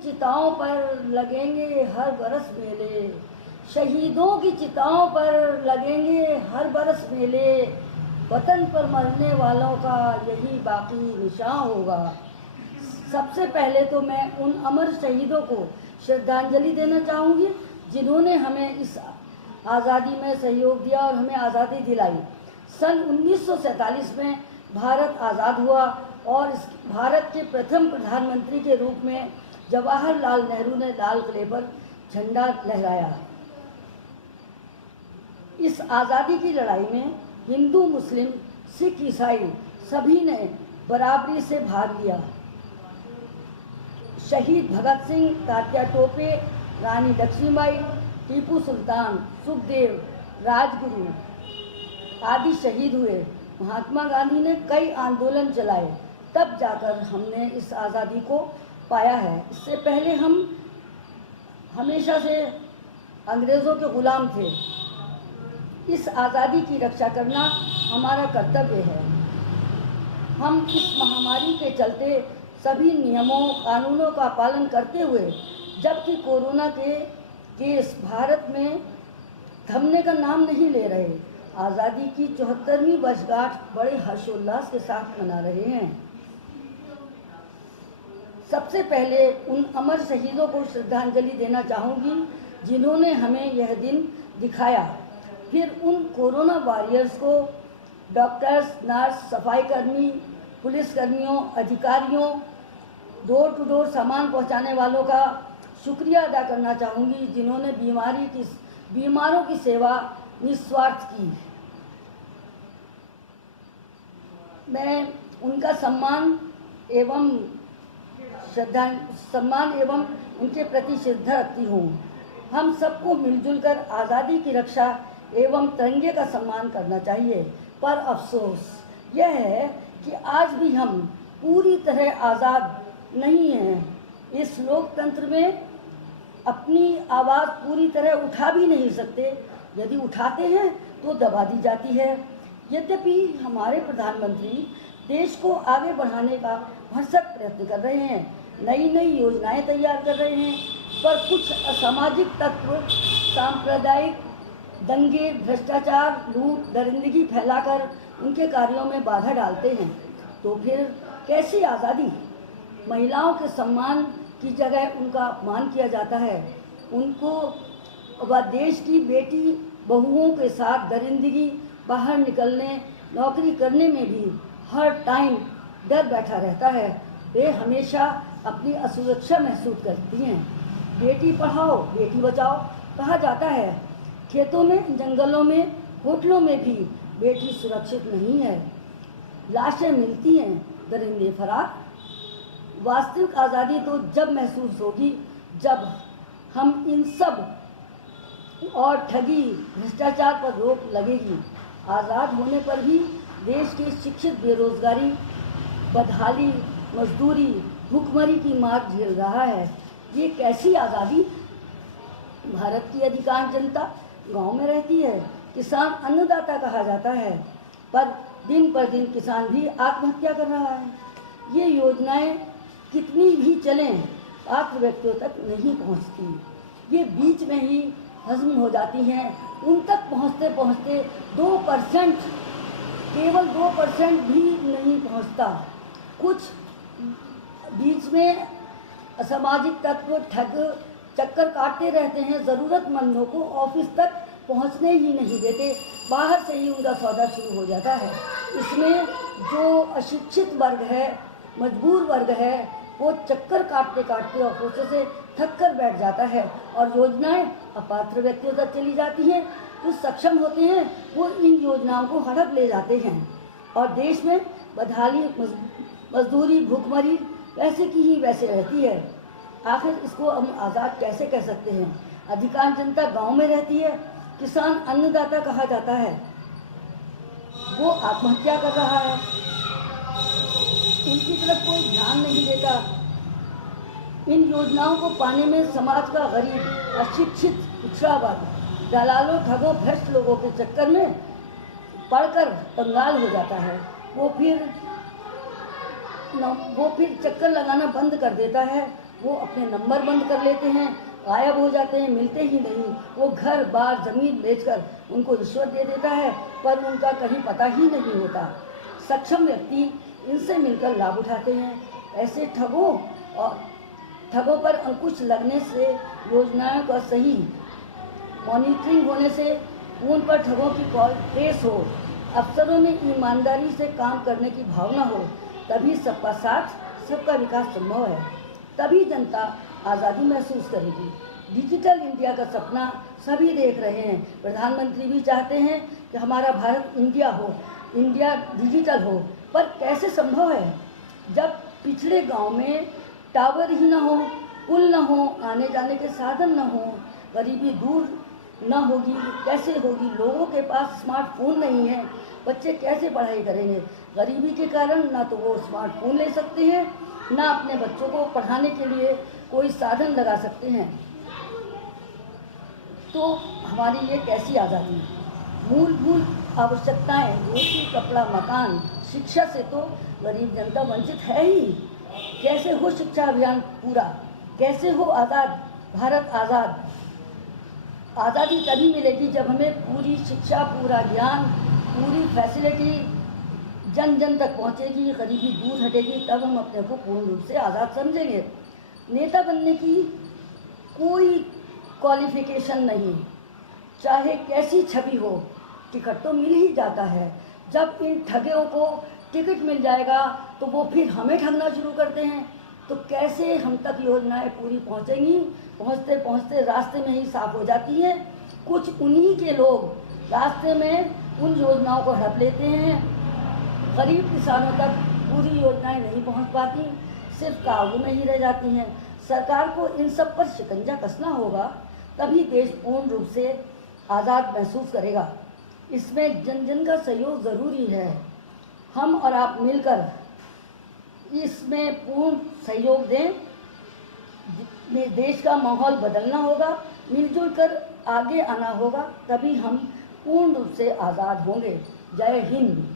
चिताओं पर लगेंगे हर बरस मेले, शहीदों की चिताओं पर लगेंगे हर बरस मेले, वतन पर मरने वालों का यही बाकी निशान होगा। सबसे पहले तो मैं उन अमर शहीदों को श्रद्धांजलि देना चाहूँगी जिन्होंने हमें इस आज़ादी में सहयोग दिया और हमें आज़ादी दिलाई। सन 1947 में भारत आज़ाद हुआ और इस भारत के प्रथम प्रधानमंत्री के रूप में जवाहरलाल नेहरू ने लाल किले पर झंडा लहराया। इस आज़ादी की लड़ाई में हिंदू, मुस्लिम, सिख, ईसाई सभी ने बराबरी से भाग लिया। शहीद भगत सिंह, तात्या टोपे, रानी लक्ष्मीबाई, टीपू सुल्तान, सुखदेव, राजगुरु आदि शहीद हुए। महात्मा गांधी ने कई आंदोलन चलाए, तब जाकर हमने इस आज़ादी को पाया है। इससे पहले हम हमेशा से अंग्रेज़ों के गुलाम थे। इस आज़ादी की रक्षा करना हमारा कर्तव्य है। हम इस महामारी के चलते सभी नियमों, कानूनों का पालन करते हुए, जबकि कोरोना के केस भारत में थमने का नाम नहीं ले रहे, आज़ादी की 74वीं वर्षगांठ बड़े हर्षोल्लास के साथ मना रहे हैं। सबसे पहले उन अमर शहीदों को श्रद्धांजलि देना चाहूँगी जिन्होंने हमें यह दिन दिखाया। फिर उन कोरोना वॉरियर्स को, डॉक्टर्स, नर्स, सफाईकर्मी, पुलिसकर्मियों, अधिकारियों, डोर टू डोर सामान पहुंचाने वालों का शुक्रिया अदा करना चाहूँगी जिन्होंने बीमारों की सेवा निस्वार्थ की। मैं उनका सम्मान एवं उनके प्रति श्रद्धा रखती हूँ। हम सबको मिलजुल कर आज़ादी की रक्षा एवं तिरंगे का सम्मान करना चाहिए। पर अफसोस यह है कि आज भी हम पूरी तरह आज़ाद नहीं हैं। इस लोकतंत्र में अपनी आवाज़ पूरी तरह उठा भी नहीं सकते। यदि उठाते हैं तो दबा दी जाती है। यद्यपि हमारे प्रधानमंत्री देश को आगे बढ़ाने का भरसक प्रयत्न कर रहे हैं, नई नई योजनाएं तैयार कर रहे हैं, पर कुछ असामाजिक तत्व सांप्रदायिक दंगे, भ्रष्टाचार, लूट, दरिंदगी फैलाकर उनके कार्यों में बाधा डालते हैं। तो फिर कैसी आज़ादी? महिलाओं के सम्मान की जगह उनका अपमान किया जाता है। उनको व देश की बेटी बहुओं के साथ दरिंदगी, बाहर निकलने, नौकरी करने में भी हर टाइम डर बैठा रहता है। वे हमेशा अपनी असुरक्षा महसूस करती हैं। बेटी पढ़ाओ, बेटी बचाओ कहा जाता है। खेतों में, जंगलों में, होटलों में भी बेटी सुरक्षित नहीं है। लाशें मिलती हैं, दरिंदे फरार। वास्तविक आज़ादी तो जब महसूस होगी जब हम इन सब और ठगी, भ्रष्टाचार पर रोक लगेगी। आज़ाद होने पर भी देश की शिक्षित बेरोजगारी, बदहाली, मजदूरी, भूखमरी की मार झेल रहा है। ये कैसी आज़ादी? भारत की अधिकांश जनता गांव में रहती है। किसान अन्नदाता कहा जाता है, पर दिन पर दिन किसान भी आत्महत्या कर रहा है। ये योजनाएं कितनी भी चलें, पात्र व्यक्तियों तक नहीं पहुंचती। ये बीच में ही हजम हो जाती हैं। उन तक पहुंचते पहुंचते 2%, केवल 2% भी नहीं पहुंचता। कुछ बीच में असामाजिक तत्व ठग चक्कर काटते रहते हैं। ज़रूरतमंदों को ऑफिस तक पहुंचने ही नहीं देते, बाहर से ही उनका सौदा शुरू हो जाता है। इसमें जो अशिक्षित वर्ग है, मजबूर वर्ग है, वो चक्कर काटते काटते ऑफिसों से थक कर बैठ जाता है और योजनाएं अपात्र व्यक्तियों तक चली जाती हैं। जो सक्षम होते हैं वो इन योजनाओं को हड़प ले जाते हैं और देश में बदहाली, मजदूरी, भूखमरी वैसे की ही वैसे रहती है। आखिर इसको हम आज़ाद कैसे कह सकते हैं? अधिकांश जनता गांव में रहती है। किसान अन्नदाता कहा जाता है, वो आत्महत्या कर रहा है। उनकी तरफ कोई ध्यान नहीं देता। इन योजनाओं को पाने में समाज का गरीब, अशिक्षित, पिछड़ा वर्ग दलालों, ठगों, भ्रष्ट लोगों के चक्कर में पड़कर कंगाल हो जाता है। वो फिर चक्कर लगाना बंद कर देता है वो अपने नंबर बंद कर लेते हैं, गायब हो जाते हैं, मिलते ही नहीं। वो घर बार ज़मीन बेचकर उनको रिश्वत दे देता है, पर उनका कहीं पता ही नहीं होता। सक्षम व्यक्ति इनसे मिलकर लाभ उठाते हैं। ऐसे ठगों पर अंकुश लगने से, योजनाओं का सही मॉनिटरिंग होने से, उन पर ठगों की कॉल ट्रेस हो, अफसरों में ईमानदारी से काम करने की भावना हो, तभी सबका साथ, सबका विकास संभव है। तभी जनता आज़ादी महसूस करेगी। डिजिटल इंडिया का सपना सभी देख रहे हैं। प्रधानमंत्री भी चाहते हैं कि हमारा भारत इंडिया हो, इंडिया डिजिटल हो, पर कैसे संभव है जब पिछड़े गांव में टावर ही ना हो, पुल ना हो, आने जाने के साधन ना हो, गरीबी दूर ना होगी, कैसे होगी? लोगों के पास स्मार्टफोन नहीं है, बच्चे कैसे पढ़ाई करेंगे? गरीबी के कारण ना तो वो स्मार्टफोन ले सकते हैं, ना अपने बच्चों को पढ़ाने के लिए कोई साधन लगा सकते हैं। तो हमारी ये कैसी आज़ादी है? मूलभूत आवश्यकताएं, रोटी, कपड़ा, मकान, शिक्षा से तो गरीब जनता वंचित है ही। कैसे हो शिक्षा अभियान पूरा? कैसे हो आज़ाद भारत आज़ाद? आज़ादी तभी मिलेगी जब हमें पूरी शिक्षा, पूरा ज्ञान, पूरी फैसिलिटी जन जन तक पहुंचेगी, गरीबी दूर हटेगी, तब हम अपने को पूर्ण रूप से आज़ाद समझेंगे। नेता बनने की कोई क्वालिफिकेशन नहीं, चाहे कैसी छवि हो, टिकट तो मिल ही जाता है। जब इन ठगों को टिकट मिल जाएगा तो वो फिर हमें ठगना शुरू करते हैं। तो कैसे हम तक योजनाएं पूरी पहुंचेंगी? पहुंचते पहुंचते रास्ते में ही साफ हो जाती हैं। कुछ उन्हीं के लोग रास्ते में उन योजनाओं को हड़प लेते हैं। गरीब किसानों तक पूरी योजनाएं नहीं पहुंच पाती, सिर्फ कागजों में ही रह जाती हैं। सरकार को इन सब पर शिकंजा कसना होगा, तभी देश पूर्ण रूप से आज़ाद महसूस करेगा। इसमें जन जन का सहयोग ज़रूरी है। हम और आप मिलकर इसमें पूर्ण सहयोग दें। देश का माहौल बदलना होगा, मिलजुल कर आगे आना होगा, तभी हम पूर्ण रूप से आज़ाद होंगे। जय हिंद।